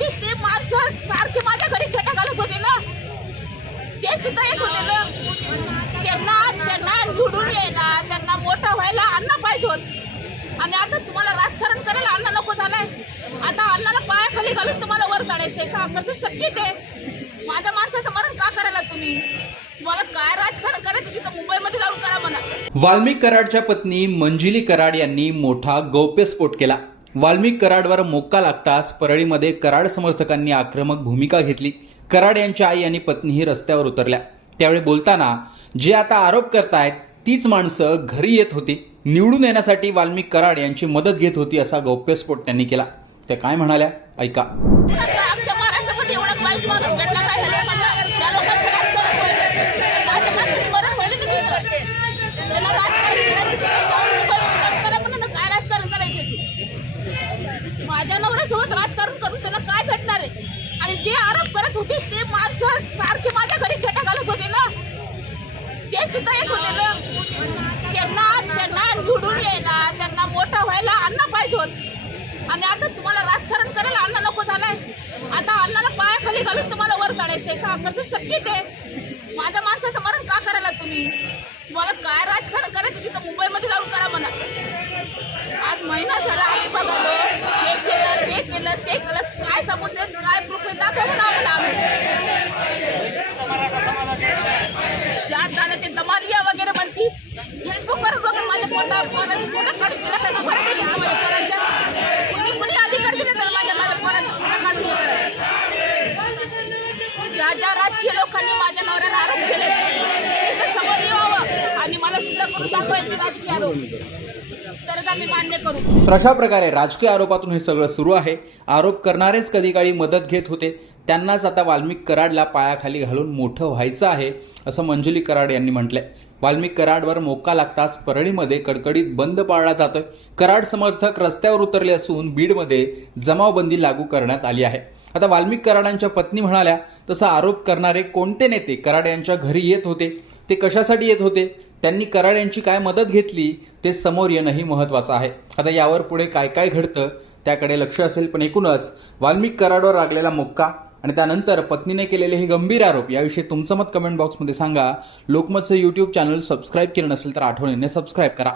ते माणसं सारखे माझ्या घरी खेटा घालत होते ना, ते सुद्धा येत होते ना. त्यांना निवडून यायला, त्यांना मोठं व्हायला अन्न पाहिजे होत. आणि आता तुम्हाला राजकारण करायला अन्न नको झालंय. आता अन्नाला पायाखाली घालून तुम्हाला वर चढायचंय का? कसं शक्य ते? माझ्या माणसाचं मरण का करायला तुम्ही? मला काय राजकारण करायचं तिथं मुंबईमध्ये जाऊन करा म्हणा. वाल्मिक कराडच्या पत्नी मंजिली कराड यांनी मोठा गौप्यस्फोट केला. वाल्मिक कराडवर मोक्का लागताच परळीमध्ये कराड समर्थकांनी आक्रमक भूमिका घेतली. कराड यांच्या आई आणि पत्नीही रस्त्यावर उतरल्या. त्यावेळी बोलताना जे आता आरोप करतायत तीच माणसं घरी येत होती, निवडून येण्यासाठी वाल्मिक कराड यांची मदत घेत होती असा गौप्यस्फोट त्यांनी केला. त्या काय म्हणाल्या ऐका. आमच्या महाराष्ट्रामध्ये एवढं वाईट माणूस भेटला काय झालं म्हणलं, त्या लोकांचं राजकारण व्हायलं. माझ्या माणसाचं मरण व्हायलं नाही तिथं. त्याला राजकारण करायचं तिथं जाऊन मुंबईत करा म्हणून काय राजकारण करायचं ते? माझ्या नवऱ्यासोबत राजकारण करून त्याला काय भेटणार आहे? आणि जे आरोप करत होते ते माणसं सारखे माझ्या घरी खेटा घालत होते ना, ते सुद्धा येत होते ना. त्यांना निवडून यायला, त्यांना मोठं व्हायला अन्न पाहिजे होत. आणि आता तुम्हाला राजकारण करायला अन्न नको झालंय. आता अन्नाला पायाखाली घालून तुम्हाला वर चढायचंय का? कसं शक्य ते? माझ्या माणसाचं मरण का करायला तुम्ही? मला काय राजकारण करायचं तिथं मुंबईमध्ये जाऊन करा म्हणा. आज महिना झाला आम्ही बघालो, हे केलं ते केलं ते केलं, काय सबूत देत काय प्रूफ दाखवून आम्हाला आम्ही ज्या झालं ते दमालिया वगैरे म्हणती फेसबुकवर बघून माझ्या फोटो काढून दिला. कसं फरक आहे घेतलं माझ्या पोरांच्या? कुणी अधिकार दिले तर माझ्या पोरांचे फोटो काढून हे करायचं? ज्या राजकीय लोकांनी माझ्या नवऱ्याला आरोप केले त्यांनी समोर यावं आणि मला सिद्ध करून दाखवायचे राजकीय आरोप, तरच आम्ही मान्य करू. अशा प्रकारे राजकीय आरोपातून हे सगळं सुरू आहे. आरोप करणारेच कधी काळी मदत घेत होते, त्यांनाच आता वाल्मिक कराडला पायाखाली घालून मोठं व्हायचं आहे असं मंजिली कराड यांनी म्हटलंय. वाल्मिक कराडवर मोक्का लागताच परळीमध्ये कडकडीत बंद पाळला जातोय. कराड समर्थक रस्त्यावर उतरले असून बीडमध्ये जमावबंदी लागू करण्यात आली आहे. आता वाल्मिक कराडांच्या पत्नी म्हणाल्या तसा आरोप करणारे कोणते नेते कराड यांच्या घरी येत होते, ते कशासाठी येत होते, त्यांनी कराड यांची काय मदत घेतली ते समोर येणंही महत्त्वाचं आहे. आता यावर पुढे काय काय घडतं त्याकडे लक्ष असेल. पण एकूणच वाल्मिक कराडवर लागलेला मोक्का आणि त्यानंतर पत्नीने केलेले हे गंभीर आरोप याविषयी तुमचं मत कमेंट बॉक्समध्ये सांगा. लोकमतचं यूट्यूब चॅनल सबस्क्राईब केलं नसेल तर आठवणीने सबस्क्राईब करा.